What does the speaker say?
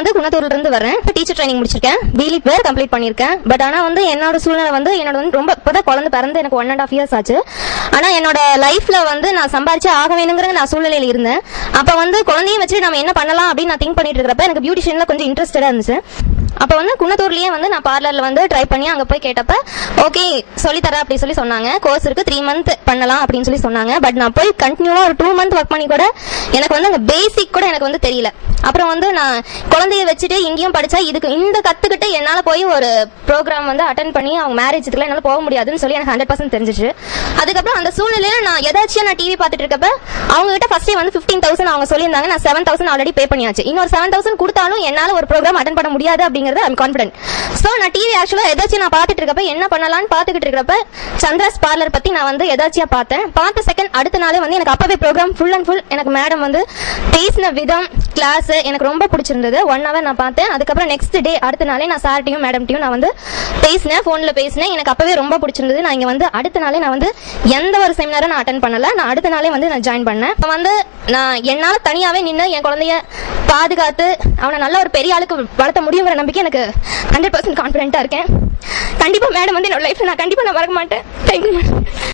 வந்து குன்னத்தூர்ல இருந்து வரேன். டீச்சர் ட்ரைனிங் முடிச்சிருக்கேன். பிலிப் வேர் கம்ப்ளீட் பண்ணிருக்கேன். பட் ஆனா வந்து என்னோட சூழ்நிலை வந்து என்னோட வந்து ரொம்ப இப்பதான் குழந்தை பிறந்து எனக்கு 1.5 years ஆச்சு. ஆனா என்னோட லைஃப்ல வந்து நான் சம்பாரிச்சு ஆக வேணுங்கிற நான் சூழ்நிலையில இருந்தேன். அப்ப வந்து குழந்தையும் வச்சுட்டு நம்ம என்ன பண்ணலாம் அப்படின்னு நான் திங்க் பண்ணிட்டு இருக்கிறப்ப எனக்கு பியூட்டிஷியன்ல கொஞ்சம் இன்ட்ரெஸ்டடா இருந்துச்சு. அப்ப வந்து குன்னத்தூர்லயே வந்து நான் பார்லர்ல வந்து ட்ரை பண்ணி அங்க போய் கேட்டப்ப ஓகே சொல்லி தர அப்படி சொல்லி சொன்னாங்க. கோர்ஸ் இருக்கு 3 month பண்ணலாம் அப்படின்னு சொல்லி சொன்னாங்க. பட் நான் போய் கண்டினியூவா ஒரு 2 month ஒர்க் பண்ணி கூட எனக்கு வந்து அந்த பேசிக் கூட எனக்கு வந்து தெரியல. அப்புறம் வந்து நான் குழந்தைய வச்சுட்டு இங்கேயும் படிச்சா இதுக்கு இந்த கத்துக்கிட்டு என்னால போய் ஒரு ப்ரோக்ராம் வந்து அட்டென்ட் பண்ணி அவங்க மேரேஜ்க்குலாம் என்னால போக முடியாதுன்னு சொல்லி எனக்கு 100% தெரிஞ்சிச்சு. அதுக்கப்புறம் அந்த சூழ்நிலையில நான் ஏதாச்சும் நான் டிவி பார்த்துட்டு இருக்கப்ப அவங்க கிட்ட ஃபர்ஸ்டே வந்து 15,000 அவங்க சொல்லியிருந்தாங்க. நான் 7,000 ஆல்ரெடி பே பண்ணியாச்சு. இன்னொரு 7,000 கொடுத்தாலும் என்னால ஒரு ப்ரோக்ராம் அட்டென்ட் பண்ண முடியாது அப்படிங்கறது ஐம் கான்ஃபிடென்ட். சோ நான் டிவி ஆக்சுவலா ஏதாச்சும் நான் பார்த்துட்டு இருக்கப்ப என்ன பண்ணலாம்னு பார்த்துக்கிட்டு இருக்கிறப்ப சந்திராஸ் பார்லர் பத்தி நான் வந்து ஏதாச்சும் பார்த்தேன். பார்த்த செகண்ட் அடுத்த நாளே வந்து எனக்கு அப்பவே ப்ரோக்ராம் ஃபுல் அண்ட் ஃபுல் எனக்கு மேடம் வந்து பேசின விதம் கிளாஸ் எனக்கு ரொம்ப பிடிச்சிருந்தது. 1 hour நான் பார்த்தேன். அதுக்கப்புறம் நெக்ஸ்ட் டே அடுத்த நாளே நான் சார்ட்டையும் மேடம்ட்டையும் நான் வந்து பேசினேன், போன்ல பேசினேன். எனக்கு அப்பவே ரொம்ப பிடிச்சிருந்தது. நான் இங்க வந்து அடுத்த நாளே நான் வந்து எந்த ஒரு செமினாரும் நான் அட்டென்ட் பண்ணல. நான் அடுத்த நாளே வந்து நான் ஜாயின் பண்ணேன். இப்போ வந்து நான் என்னால தனியாவே நின்று என் குழந்தைய பாதுகாத்து அவனை நல்ல ஒரு பெரிய ஆளுக்கு வளர்த்த முடியுங்கிற நம்பிக்கை எனக்கு 100% கான்ஃபிடென்ட்டா இருக்கேன். கண்டிப்பா மேடம் வந்து என்னோட லைஃப்ல நான் கண்டிப்பா நான் மறக்க மாட்டேன். Thank you madam.